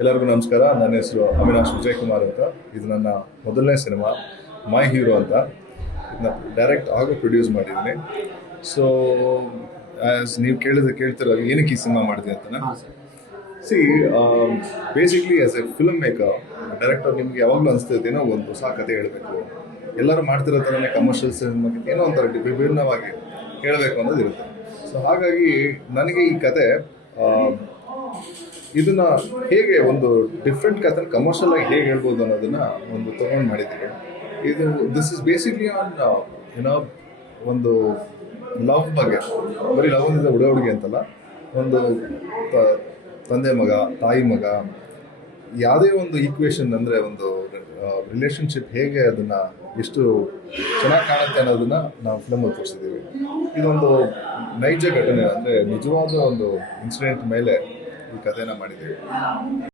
ಎಲ್ಲರಿಗೂ ನಮಸ್ಕಾರ. ನನ್ನ ಹೆಸರು ಅವಿನಾಶ್ ವಿಜಯ್ ಕುಮಾರ್ ಅಂತ. ಇದು ನನ್ನ ಮೊದಲನೇ ಸಿನಿಮಾ ಮೈ ಹೀರೋ ಅಂತ. ಇದನ್ನ ಡೈರೆಕ್ಟ್ ಹಾಗೂ ಪ್ರೊಡ್ಯೂಸ್ ಮಾಡಿದ್ದೀನಿ. ಸೊ ಆ್ಯಸ್ ನೀವು ಕೇಳ್ತಿರೋ ಏನಕ್ಕೆ ಈ ಸಿನಿಮಾ ಮಾಡಿದೆ ಅಂತಲೇ. C basically as A film maker, director ನಿಮ್ಗೆ ಯಾವಾಗಲೂ ಅನಿಸ್ತೈತೆ ಏನೋ ಒಂದು ಹೊಸ ಕತೆ ಹೇಳಬೇಕು, ಎಲ್ಲರೂ ಮಾಡ್ತಿರೋ ಥರನೇ ಕಮರ್ಷಿಯಲ್ ಸಿನಿಮಾಗೆ ಏನೋ ಒಂಥರ ವಿಭಿನ್ನವಾಗಿ ಹೇಳಬೇಕು ಅನ್ನೋದು ಇರುತ್ತೆ. ಸೊ ಹಾಗಾಗಿ ನನಗೆ ಈ ಕತೆ ಇದನ್ನ ಹೇಗೆ ಒಂದು ಡಿಫ್ರೆಂಟ್ ಕತೆ ಕಮರ್ಷಿಯಲ್ ಆಗಿ ಹೇಗೆ ಹೇಳ್ಬೋದು ಅನ್ನೋದನ್ನ ಒಂದು ತೊಗೊಂಡು ಮಾಡಿದ್ದೀವಿ. ದಿಸ್ ಇಸ್ ಬೇಸಿಕ್ಲಿ ಆನ್ ಏನೋ ಒಂದು ಲವ್ ಬಗ್ಗೆ, ಬರೀ ಲವ್ ಅಂದರೆ ಹುಡುಗ ಅಂತಲ್ಲ, ಒಂದು ತಂದೆ ಮಗ, ತಾಯಿ ಮಗ, ಯಾವುದೇ ಒಂದು ಈಕ್ವೇಷನ್ ಅಂದರೆ ಒಂದು ರಿಲೇಷನ್ಶಿಪ್ ಹೇಗೆ ಅದನ್ನು ಎಷ್ಟು ಚೆನ್ನಾಗಿ ಕಾಣುತ್ತೆ ಅನ್ನೋದನ್ನ ನಾವು ಫಿಲಮಲ್ಲಿ ತೋರಿಸಿದ್ದೀವಿ. ಇದೊಂದು ನೈಜ ಘಟನೆ, ಅಂದರೆ ನಿಜವಾದ ಒಂದು ಇನ್ಸಿಡೆಂಟ್ ಮೇಲೆ ಈ ಕಥೆನ ಮಾಡಿದ್ದೀವಿ.